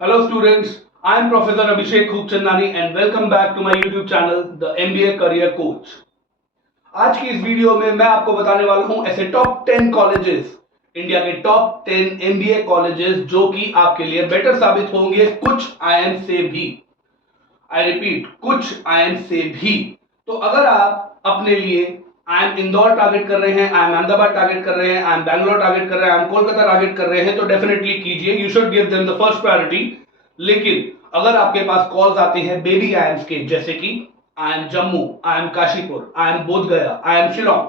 Hello students, I am Professor Abhishek Khubchandani and welcome back to my YouTube channel The MBA Career Coach। आज की इस video में मैं आपको बताने वाला हूं ऐसे टॉप 10 कॉलेजेस, इंडिया के टॉप 10 MBA कॉलेजेस जो कि आपके लिए बेटर साबित होंगे कुछ IIM से भी। आई रिपीट, कुछ IIM से भी। तो अगर आप अपने लिए IIM इंदौर टारगेट कर रहे हैं, IIM अहमदाबाद टारगेट कर रहे हैं, IIM बैंगलोर टारगेट कर रहे हैं, IIM कोलकाता टारगेट कर रहे हैं, तो डेफिनेटली कीजिए। You should give them the first priority. लेकिन अगर आपके पास कॉल्स आते हैं बेबी IIMs के, जैसे कि IIM Jammu, IIM Kashipur, IIM Bodhgaya, IIM Shillong,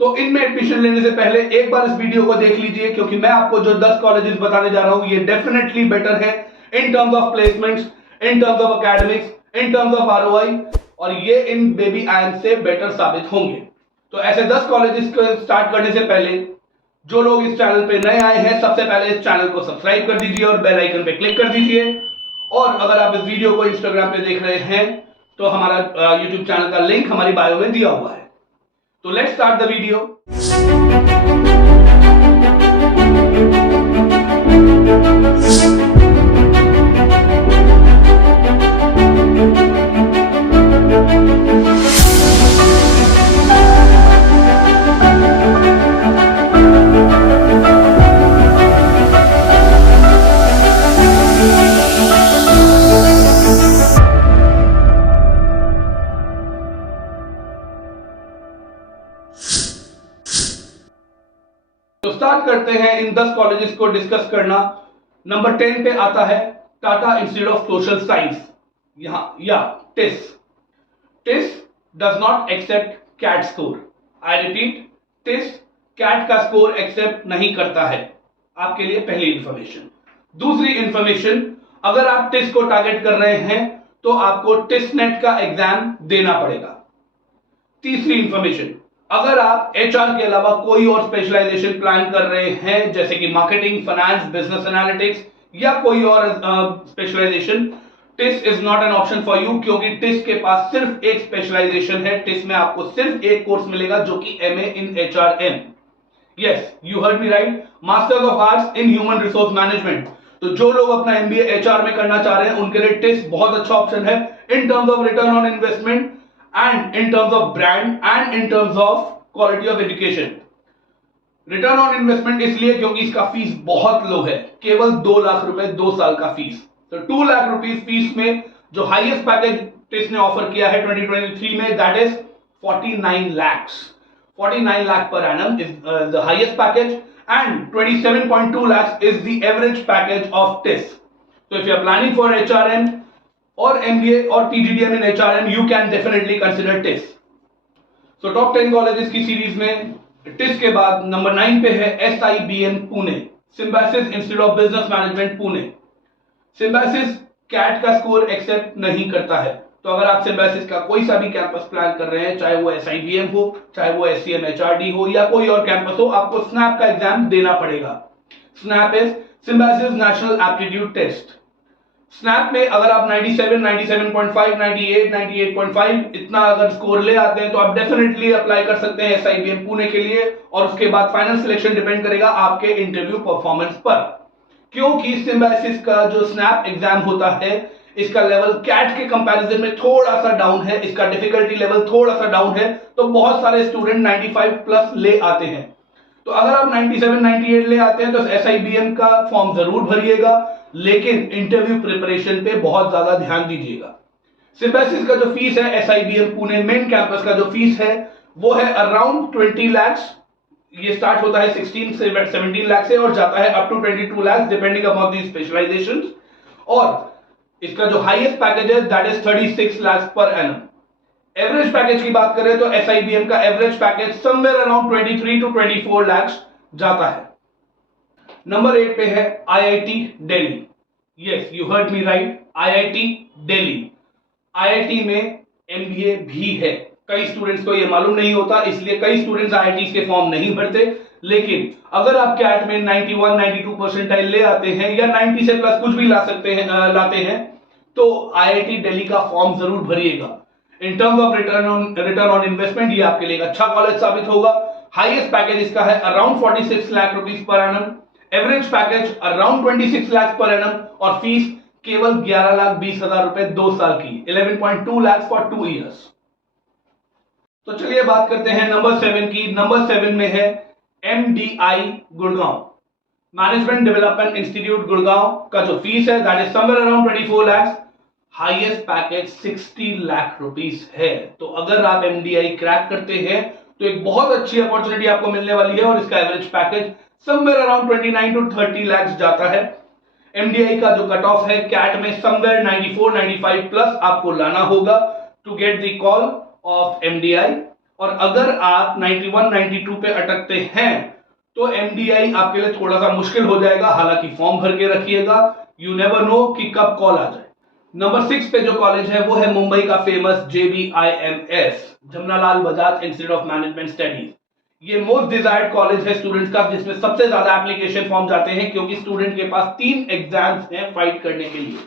तो इनमें एडमिशन लेने से पहले एक बार इस वीडियो को देख लीजिए, क्योंकि मैं आपको जो 10 कॉलेजेस बताने जा रहा हूं ये डेफिनेटली बेटर है इन terms of placements, in terms of academics, in terms of ROI, और ये इन बेबी IIM से बेटर साबित होंगे। तो ऐसे 10 कॉलेजेस को स्टार्ट करने से पहले जो लोग इस चैनल पे नए आए हैं, सबसे पहले इस चैनल को सब्सक्राइब कर दीजिए और बेल आइकन पे क्लिक कर दीजिए। और अगर आप इस वीडियो को इंस्टाग्राम पे देख रहे हैं तो हमारा यूट्यूब चैनल का लिंक हमारी बायो में दिया हुआ है। तो लेट्स स्टार्ट द वीडियो। तो स्टार्ट करते हैं इन 10 कॉलेजेस को डिस्कस करना। नंबर 10 पे आता है Tata institute of social science, या TISS. TISS does not accept CAT score. I repeat, TISS CAT का स्कोर एक्सेप्ट नहीं करता है। आपके लिए पहली इंफॉर्मेशन। दूसरी इंफॉर्मेशन, अगर आप टिस को टारगेट कर रहे हैं तो आपको टिस नेट का एग्जाम देना पड़ेगा। तीसरी इंफॉर्मेशन, अगर आप HR के अलावा कोई और स्पेशलाइजेशन प्लान कर रहे हैं, जैसे कि मार्केटिंग, फाइनेंस, बिजनेस एनालिटिक्स या कोई और specialisation, TISS is not an option for you, क्योंकि टिस के पास सिर्फ एक स्पेशलाइजेशन है। टिस में आपको सिर्फ एक कोर्स मिलेगा जो कि MA in HRM। Yes, you heard me right, masters of arts in human resource management. तो जो लोग अपना MBA HR में करना चाह रहे हैं उनके लिए टिस बहुत अच्छा ऑप्शन है इन terms of return on investment and in terms of brand and in terms of quality of education। Return on investment इसलिए क्योंकि इसका फीस बहुत लो है, केवल 2 लाख रुपए 2 साल का फीस। तो 2 लाख रुपीस फीस में जो हाईएस्ट पैकेज टिस ने ऑफर किया है 2023 में, that is 49 lakhs। 49 lakh per annum is the highest package and 27.2 lakhs is the average package of TIS। So if you are planning for HRM or MBA or PGDM in HRM, you can definitely consider TIS। So top 10 colleges की series में TIS के बाद number 9 पे है SIBM Pune, Symbiosis Institute of Business Management Pune. Symbiosis CAT का score accept नहीं करता है। तो अगर आप सिम्बायोसिस का कोई सा भी कैंपस प्लान कर रहे हैं, चाहे वो SIBM हो, चाहे वो SCM HRD हो या कोई और कैंपस हो, आपको स्नैप का एग्जाम देना पड़ेगा। SNAP is Symbiosis National Aptitude Test. SNAP में अगर आप 97, 97.5, 98, 98.5 इतना अगर स्कोर ले आते हैं तो आप डेफिनेटली अप्लाई कर सकते हैं SIBM पुणे के लिए, और उसके बाद फाइनल सिलेक्शन डिपेंड करेगा आपके इंटरव्यू परफॉर्मेंस पर। क्योंकि सिम्बायोसिस का जो स्नैप एग्जाम होता है, इसका लेवल कैट के कंपैरिजन में थोड़ा सा डाउन है, इसका डिफिकल्टी लेवल थोड़ा सा डाउन है, तो बहुत सारे स्टूडेंट 95 प्लस ले आते हैं। तो अगर आप 97, 98 ले आते हैं तो SIBM का फॉर्म जरूर भरिएगा, लेकिन इंटरव्यू प्रिपरेशन पे बहुत ज्यादा ध्यान दीजिएगा। सिम्बायोसिस का जो फीस है SIBM पुणे मेन कैंपस का जो फीस है वो है अराउंड 20 lakhs। ये स्टार्ट होता है 16 से 17 लाख से और जाता है up to 22 lakhs depending upon the specialisations. और इसका जो हाईएस्ट पैकेज है that is 36 lakhs per annum. Average package की बात करें तो SIBM का average package somewhere around 23 to 24 lakhs जाता है। नंबर 8 पे है IIT Delhi. Yes, you heard me right, IIT Delhi. IIT में MBA भी है। कई स्टूडेंट्स को ये मालूम नहीं होता, इसलिए कई स्टूडेंट्स IIT के फॉर्म नहीं भरते। लेकिन अगर आप कैट में 91, 92 परसेंटाइल ले आते हैं या 90 से प्लस कुछ भी लाते हैं तो IIT दिल्ली का फॉर्म जरूर भरिएगा। In terms of return on investment ये आपके लिए एक अच्छा कॉलेज साबित होगा। हाईएस्ट पैकेज इसका है अराउंड 46 लाख रुपीस पर annum, average package around 26 lakh per annum, और फीस केवल 11,20,000 रुपए 2 साल की, 11.2 लाख फॉर 2 ईयर्स। तो चलिए बात करते हैं नंबर 7 की। नंबर 7 में है MDI Gurgaon, management development institute Gurgaon का जो फीस है that is somewhere around 24 lakh, highest package 60 lakh rupees है। तो अगर आप MDI क्रैक करते हैं तो एक बहुत अच्छी अपॉर्चुनिटी आपको मिलने वाली है, और इसका average package somewhere around 29 to 30 lakh जाता है। MDI का जो कट ऑफ है कैट में समवेयर 94 95 प्लस आपको लाना होगा to get the call of MDI, और अगर आप 91 92 पे अटकते हैं तो MDI आपके लिए थोड़ा सा मुश्किल हो जाएगा। हालांकि फॉर्म भर के रखिएगा, यू नेवर नो कि कब कॉल आ जाए। नंबर 6 पे जो कॉलेज है वो है मुंबई का famous JBIMS, Jamnalal Bajaj institute of management studies. ये मोस्ट डिजायर्ड कॉलेज है स्टूडेंट्स का, जिसमें सबसे ज्यादा एप्लीकेशन फॉर्म जाते हैं, क्योंकि स्टूडेंट के पास 3 एग्जाम्स हैं फाइट करने के लिए।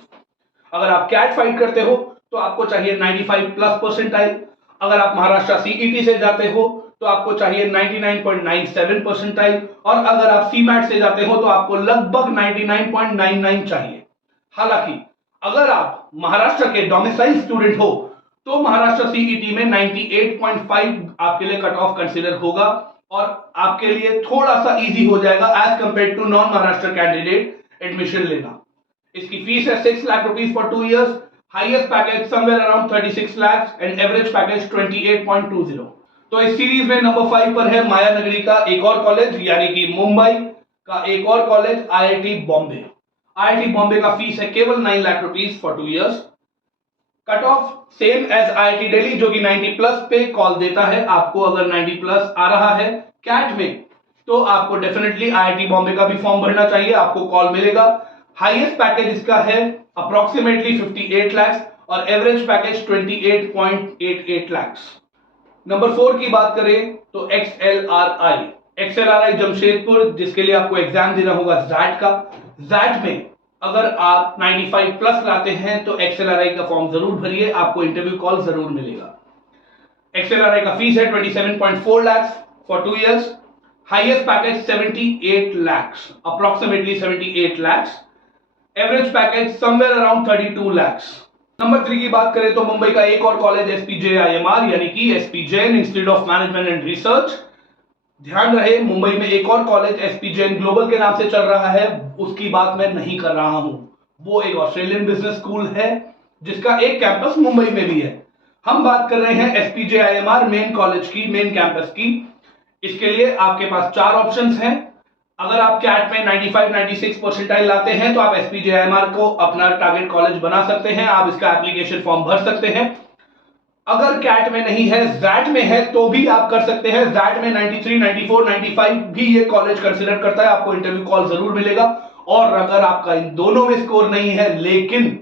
अगर आप कैट फाइट करते हो तो आपको चाहिए 95 प्लस परसेंटाइल, अगर आप महाराष्ट्र CET से जाते हो तो आपको चाहिए 99.97 परसेंटाइल, और अगर आप CMAT से जाते हो तो आपको लगभग 99.99 चाहिए। हालांकि अगर आप महाराष्ट्र के डोमिसाइल स्टूडेंट हो तो महाराष्ट्र CET में 98.5 आपके लिए कट ऑफ कंसीडर होगा, और आपके लिए थोड़ा सा इजी हो जाएगा as compare to non Maharashtra candidate admission लेना। इसकी फीस है 6 lakh rupees for 2 years, highest package somewhere around 36 lakh and average package 28.20। तो इस सीरीज में नंबर 5 पर है माया नगरी का एक और कॉलेज, यानी कि मुंबई का एक और college IIT Bombay. IIT Bombay का फीस है केवल 9 lakh rupees for 2 years. Cut off same as IIT Delhi जो कि 90 प्लस पे कॉल देता है। आपको अगर 90 प्लस आ रहा है कैट में तो आपको डेफिनेटली IIT बॉम्बे का भी फॉर्म भरना चाहिए, आपको कॉल मिलेगा। हाईएस्ट पैकेज इसका है अप्रोक्सीमेटली 58 लाख और एवरेज पैकेज 28.88 लाख। नंबर 4 की बात करें तो XLRI जमशेदपुर, जिसके लिए आपको एग्जाम देना होगा जैट का। जैट में अगर आप 95 प्लस लाते हैं तो XLRI का फॉर्म जरूर भरिए, आपको इंटरव्यू कॉल जरूर मिलेगा। XLRI का फीस है 27.4 lakh for 2 years, highest package 78 lakh, approximately 78 lakh, average package somewhere around 32 lakh. Number 3 की बात करें तो मुंबई का एक और कॉलेज SPJIMR, यानी कि SP Jain institute of management and research. ध्यान रहे मुंबई में एक और कॉलेज SP जैन ग्लोबल के नाम से चल रहा है, उसकी बात मैं नहीं कर रहा हूं। वो एक ऑस्ट्रेलियन बिजनेस स्कूल है जिसका एक कैंपस मुंबई में भी है। हम बात कर रहे हैं SPJIMR मेन कॉलेज की, मेन कैंपस की। इसके लिए आपके पास 4 ऑप्शंस हैं। अगर आप कैट में 95-96 परसेंटाइल लाते हैं तो आप SPJIMR को अपना टारगेट कॉलेज बना सकते हैं, आप इसका एप्लीकेशन फॉर्म भर सकते हैं। अगर कैट में नहीं है, जैट में है, तो भी आप कर सकते हैं। जैट में 93, 94, 95 भी ये कॉलेज कंसीडर करता है, आपको इंटरव्यू कॉल जरूर मिलेगा। और अगर आपका इन दोनों में स्कोर नहीं है लेकिन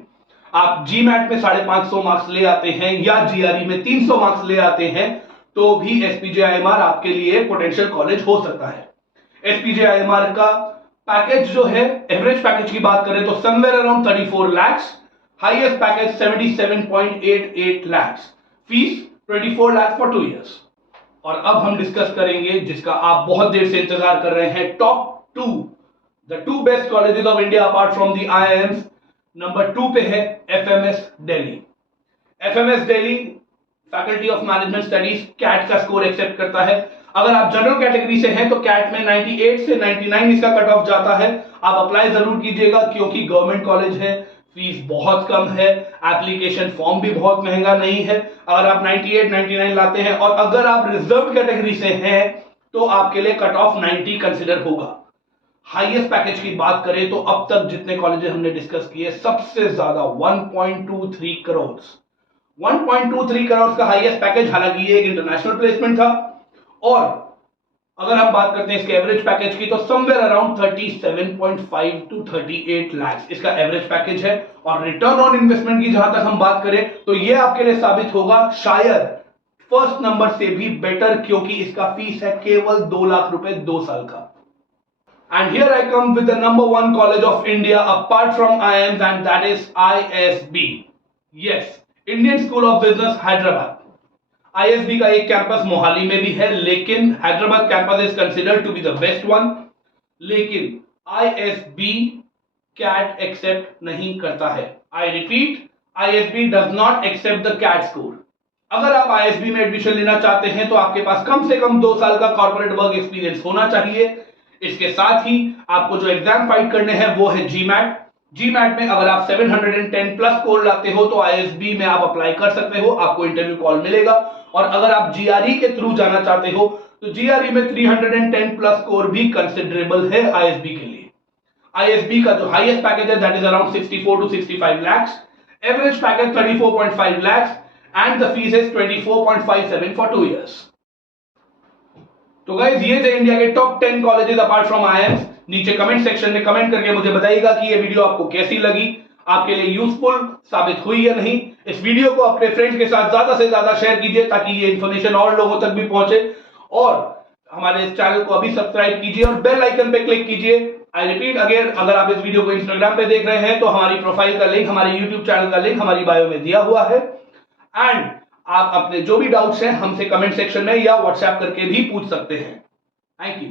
आप GMAT में 550 मार्क्स ले आते हैं या GRE में 300 मार्क्स ले आते हैं तो भी SPJIMR आपके लिए पोटेंशियल कॉलेज हो सकता है। SPJIMR का पैकेज जो है, एवरेज पैकेज की बात करें तो somewhere around 34 lakh, highest package 77.88 lakh, fees 24 lakh for 2 years. और अब हम डिस्कस करेंगे जिसका आप बहुत देर से इंतजार कर रहे हैं, top 2, the 2 best colleges of India apart from the IIMs। Number 2 पे है FMS Delhi. FMS Delhi faculty of management studies CAT का स्कोर एक्सेप्ट करता है। अगर आप जनरल कैटेगरी से हैं तो कैट में 98 से 99 इसका कट ऑफ जाता है। आप अप्लाई जरूर कीजिएगा क्योंकि गवर्नमेंट कॉलेज है, फीस बहुत कम है, एप्लीकेशन फॉर्म भी बहुत महंगा नहीं है। अगर आप 98 99 लाते हैं और अगर आप रिजर्व कैटेगरी से हैं तो आपके लिए कट ऑफ 90 कंसिडर होगा। हाईएस्ट पैकेज की बात करें तो अब तक जितने कॉलेजेस हमने डिस्कस किए सबसे ज्यादा 1.23 करोड़ 1.23 करोड़ का हाईएस्ट पैकेज। हालांकि ये एक इंटरनेशनल प्लेसमेंट था। और अगर हम बात करते हैं इसके एवरेज पैकेज की तो समवेयर अराउंड 37.5 टू 38 लाख इसका एवरेज पैकेज है। और रिटर्न ऑन इन्वेस्टमेंट की जहां तक हम बात करें तो ये आपके लिए साबित होगा शायद फर्स्ट नंबर से भी बेटर, क्योंकि इसका फीस है केवल 2 लाख रुपए 2 साल का। And here I come with the number 1 college of India apart from IIMs, and that is ISB. Yes, Indian School of Business, Hyderabad. ISB का एक कैंपस मोहाली में भी है, लेकिन Hyderabad campus is considered to be the best one. लेकिन ISB CAT accept नहीं करता है। I repeat, ISB does not accept the CAT score. अगर आप आईएसबी में एडमिशन लेना चाहते हैं तो आपके पास कम से कम 2 साल का कॉर्पोरेट वर्क एक्सपीरियंस होना चाहिए। इसके साथ ही आपको जो एग्जाम फाइट करने हैं वो है जीमैट। जीमैट में अगर आप 710 प्लस स्कोर लाते हो तो आईएसबी में आप अप्लाई कर सकते हो, आपको इंटरव्यू कॉल मिलेगा। और अगर आप जीआरई के थ्रू जाना चाहते हो तो जीआरई में 310 प्लस स्कोर भी कंसिडरेबल है आईएसबी के लिए। आईएसबी का जो हाईएस्ट पैकेज है that is around 64 to 65 lakhs, average package 34.5 lakhs and the fees is 24.57 for 2 years। तो गाइस ये थे इंडिया के top 10 colleges apart from IIMs. नीचे कमेंट सेक्शन में कमेंट करके मुझे बताइएगा कि ये वीडियो आपको कैसी लगी, आपके लिए यूजफुल साबित हुई या नहीं। इस वीडियो को अपने फ्रेंड्स के साथ ज्यादा से ज्यादा शेयर कीजिए ताकि ये इंफॉर्मेशन और लोगों तक भी पहुंचे। और हमारे इस चैनल को अभी सब्सक्राइब कीजिए और बेल आइकन पे क्लिक कीजिए। आई रिपीट अगेन, अगर आप इस वीडियो को इंस्टाग्राम पे देख रहे हैं तो हमारी प्रोफाइल का लिंक, हमारे यूट्यूब चैनल का लिंक हमारी बायो में दिया हुआ है। एंड आप अपने जो भी डाउट्स हैं हमसे कमेंट सेक्शन में या व्हाट्सएप करके भी पूछ सकते हैं। Thank you.